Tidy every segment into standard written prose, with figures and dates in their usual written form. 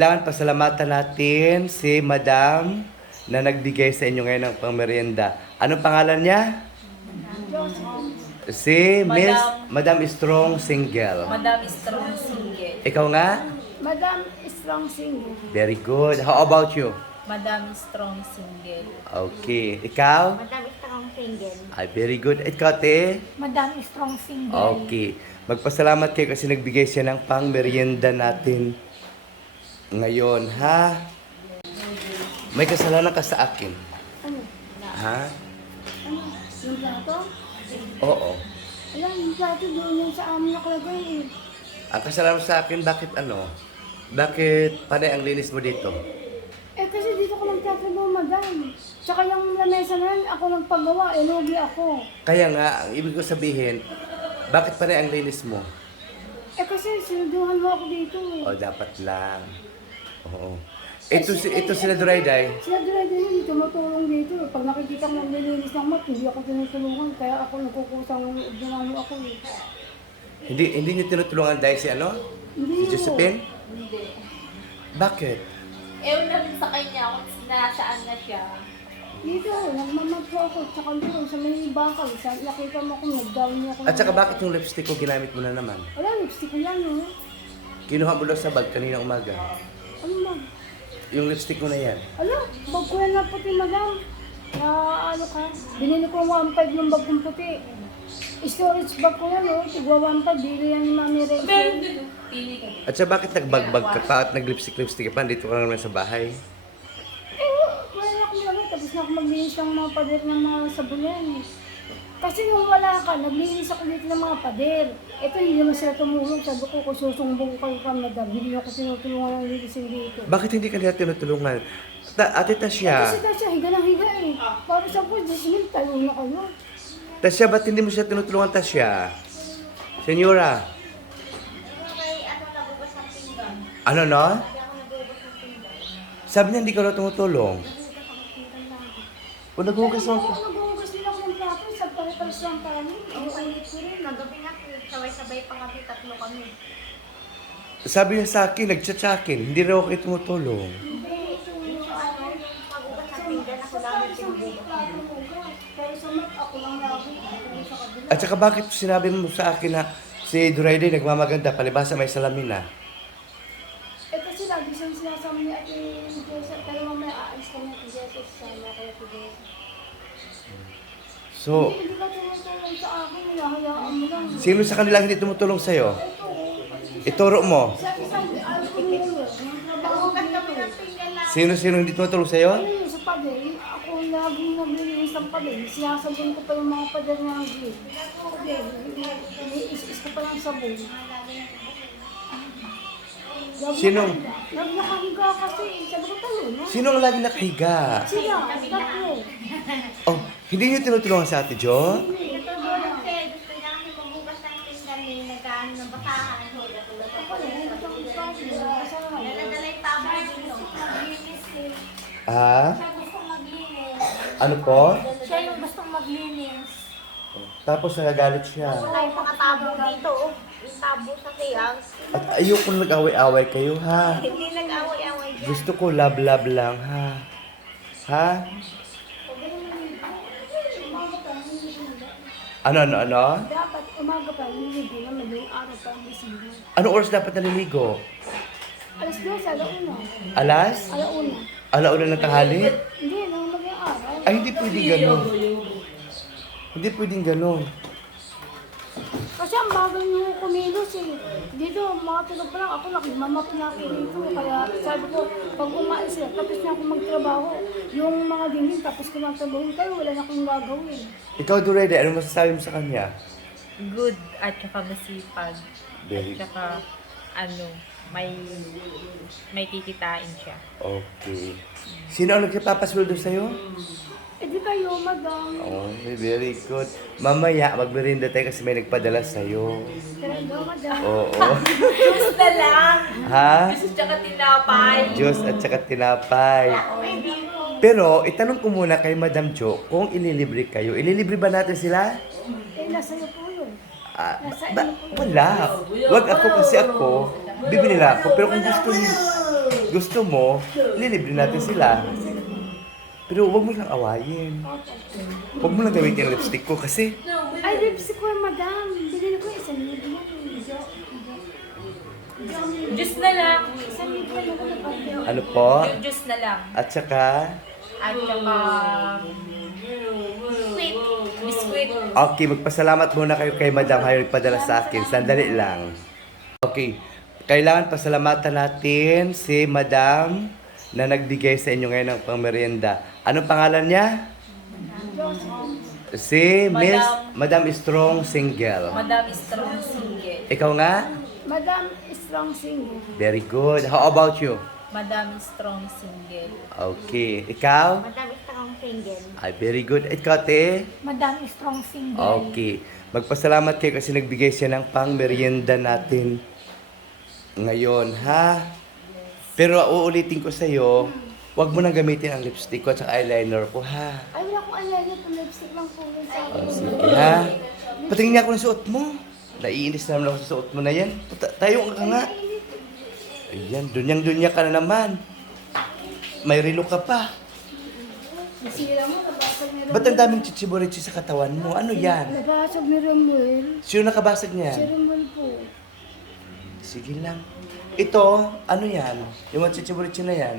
Kailangan pasalamatan natin si Madam na nagbigay sa inyo ngayon ng pangmerienda. Anong pangalan niya? Si Miss Madam Strong Single. Madam Strong Single. Ikaw nga? Madam Strong Single. Very good. How about you? Madam Strong Single. Okay. Ikaw? Madam Strong Single. Ay, very good. Ikaw, te? Madam Strong Single. Okay. Magpasalamat kayo kasi nagbigay siya ng pangmerienda natin ngayon, ha? May kasalanan ka sa akin. Ano? Ha? Ano? Yung plato? Oo. Alam, yung plato doon yung sa amin nakalagay eh. Ang kasalanan sa akin, bakit ano? Bakit panay ang linis mo dito? Eh kasi dito ko nagtatrabaho, madam. Tsaka yung lamesa na yan, ako nagpagawa, eh lugi ako. Kaya nga, ang ibig ko sabihin, bakit panay ang linis mo? Eh kasi sinuduhan mo ako dito eh. O, dapat lang. Oo. Ito sila Durayday. Sila din yun, tumutulong dito. Pag nakikita ko naglilinis ng mat, hindi ako tinutulungan. Kaya ako nagkukusang dinamo ako eh. Hindi niyo tinutulungan dahil si ano? Hindi Si Josephine? Hindi. Bakit? Ewan na rin sa kanya kung nasaan na siya. Dito, nagmamat po ako. Tsaka doon, sa may bakal. Nakita mo ako, nag-down niya ako. At saka bakit yung lipstick ko ginamit mo na naman? Wala, lipstick ko yan eh. Kinuha mo daw sa bag kanina umaga. Ano ba? Yung lipstick mo na yan. Ala, bag ko yan na puti, madam. Na ano ka, binili ko 1.5 ng bag kong puti. Storage bag ko yan, oh. Tigwa 1.5, bili yan ni Mami Rachel. Pili ka. At saka bakit nagbagbag ka pa at naglipstick-lipstick ka pa? Dito ka naman sa bahay. Wala na akong lagay, tapos na ako maglinis ng mga pader ng mga sabunan. Kasi nung wala ka, naglinis ako dito ng mga pader. Ito, hindi naman sila tumulong. Sabi ko, kung susumbong kayo ka, madam, hindi ako tinutulungan ng lilisin dito. Bakit hindi ka nila tinutulungan? Ate Tasya. Kasi daw siya, higa ng higa eh. Para sa po, Jasmine, tayo na kayo. Tasya, ba't hindi mo siya tinutulungan, Tasya? Senyora. Ano no? Sabi niya hindi ka na tumutulong. O naghugas mo. Ako nag-uugas din ako ng plato, sa pare-pares lang kami. Ang ulit ko rin, nagabi nga, sabay-sabay pa kami, tatlo kami. Sabi niya sa akin, nag-chat sa akin, hindi raw kayo tumutulong. Hindi, yung ano, pag-ugas ng pinggan, ako lang yung pinubugas. Pero sa mat, ako lang lagi, ako sa kabila. At saka bakit sinabi mo sa akin na si Durayday nagmamaganda, palibasa may salamin na? Eh kasi lagi siyang sinasama ni Ate Joseph, pero mamaya aalis kami Ate Joseph, sana kaya Ate Joseph. So, Hindi ka tumutulong sa akin, hinahayaan mo lang. sino sa kanila hindi tumutulong sa'yo? Ito, Ituro mo. sa isang, alam ko nyo, nagugas kami ng pinggan na. Sino hindi tumutulong sa'yo? Ano yun, sa pader, ako laging naglilinis ng pader. Sinasabon ko pa yung mga pader na nag-grid. Pader, iniis-is ko pa ng sabon. Sinong? Nakahiga kasi, sabi ko tayo, no? Sino ang lagi nakahiga? Sila, tatlo. Oh, hindi niyo tinutulungan sa Ate Jo? Ah? Ano po? Siya yung gustong maglinis. Tapos nagagalit siya. Wala yung mga tabo dito, oh. Yung tabo sa tiyang. At ayoko nag-away-away kayo, ha? Hindi nag-away-away dyan. Gusto ko love-love lang, ha? Ha? Ano? Dapat umaga pa, niligo naman yung araw pa ang gising. Anong oras dapat naliligo? Alas 12, alauna. Alas? Alauna. Alauna ng tanghali? Hindi, nang maging araw. Ay, hindi pwedeng ganon. Hindi pwedeng ganon. Kasi ang bagal nyo kumilos eh. Dito, mga tulog pa lang ako, nakimamap na ako dito. Kaya sabi ko, pag umalis sila, tapos na ako magtrabaho. Yung mga dingin, tapos ko na trabaho kayo, wala na akong gagawin. Ikaw, Durede, ano masasabi mo sa kanya? Good at saka masipag. Very- At saka ano, may kikitain siya. Okay. Sino ang nagpapasweldo sa'yo? Eh di kayo, madam. Oh, very good. Mamaya, magberinda tayo kasi may nagpadala sa'yo. Talaga, madam. Oo. Diyos na lang! Ha? Diyos tsaka tinapay. Diyos at saka tinapay. Pero, itanong ko muna kay Madam Jo, kung ililibre kayo, ililibre ba natin sila? Eh, nasa iyo po yun. Wala. Wag ako kasi ako. Bibili na ako. Pero kung gusto niyo, Kung gusto mo, lilibre natin sila. Pero huwag mo lang awayin. Huwag mo lang gamitin yung lipstick ko kasi Ay, lipstick ko, madam. Bigyan ko 1,000 yan. Juice na lang. 1,000 yan ako napagyan. ano po? Juice na lang. At saka, At saka... Sweet. Biscuit. okay, magpasalamat muna kayo kay Madam Hayo nagpadala sa akin. Sandali lang. Okay, kailangan pasalamatan natin si Madam na nagbigay sa inyo ngayon ng pangmerienda. Anong pangalan niya? Si Miss Madam Strong Single. Madam Strong Single. Ikaw nga? Madam Strong Single. Very good. How about you? Madam Strong Single. Okay. Ikaw? Madam Strong Single. Ay, very good. Ikaw, te? Madam Strong Single. Okay. Magpasalamat kayo kasi nagbigay siya ng pang-merienda natin ngayon, ha? Pero uulitin ko sa'yo, huwag mo nang gamitin ang lipstick ko at saka eyeliner ko, ha? Ay, wala akong alala. Lipstick lang po yun sa akin. Sige, ha? Patingin niya ako ng suot mo. Naiinis na naman ako sa suot mo na yan. Tayo ka nga. Ayan, dunyang-dunya ka na naman. May relo ka pa. Nasira mo, nabasag ni Romel. Ba't ang daming chichiborichi sa katawan mo? Ano yan? Nabasag ni Romel. Sino nakabasag Si niya? Romel po. Sige lang. Ito, ano yan? Yung mga chichiborichi na yan?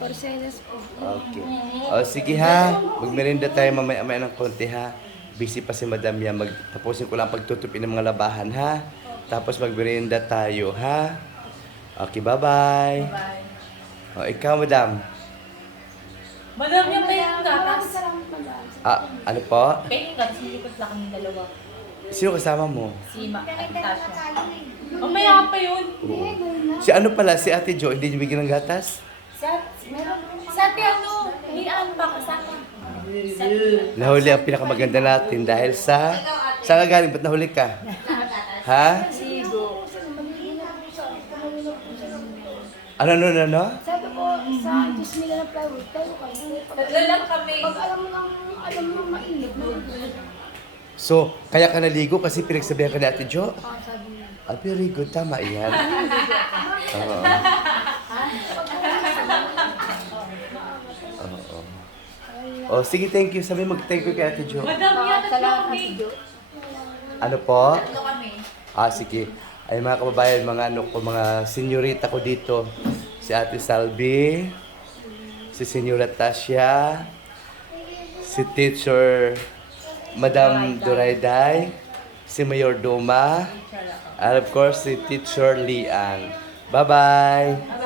Porcelas po. Okay. O, sige ha. Magmerinda tayo mamaya-maya ng konti ha. Busy pa si Madam yan. Tapusin ko lang pagtutupi ng mga labahan ha. Tapos magmerinda tayo ha. Okay, bye-bye. Bye. O, ikaw, Madam. Madam, yung pahing Maraming gatas. salamat, madam. Ano po? Pahing gatas, hindi ko lang kami dalawa. Sino kasama mo? Si Tasha. Mamaya pa yun. Si ano pala? Si Ate Jo, hindi niyo bigyan ng gatas? Sa ate ano, hilaan pa kasama. Nahuli ang pinakamaganda natin dahil sa... Saan ka galing? Ba't nahuli ka? Ha? Ano? Sabi ko, sa 10 nila na plywood, tayo kayo. Tatlo lang kami. Pag alam mo mainit, So, kaya ka naligo kasi pinagsabihan ka ni Ate Jo? sabi niya. Ah, very good. Tama yan. Oo. Oo. Oh, sige, thank you. Sabi mag-thank you kay Ate Jo. Madam, yan tatlo Salamat kami. si Jo. Ano po? Tatlo kami. Ah, sige. Ay, mga kababayan, mga ano ko, mga senyorita ko dito. Si Ate Salvi, si Senyora Tasha, si Teacher Madam Durayday, si Mayor Doma, and of course, si Teacher Lian. Bye-bye!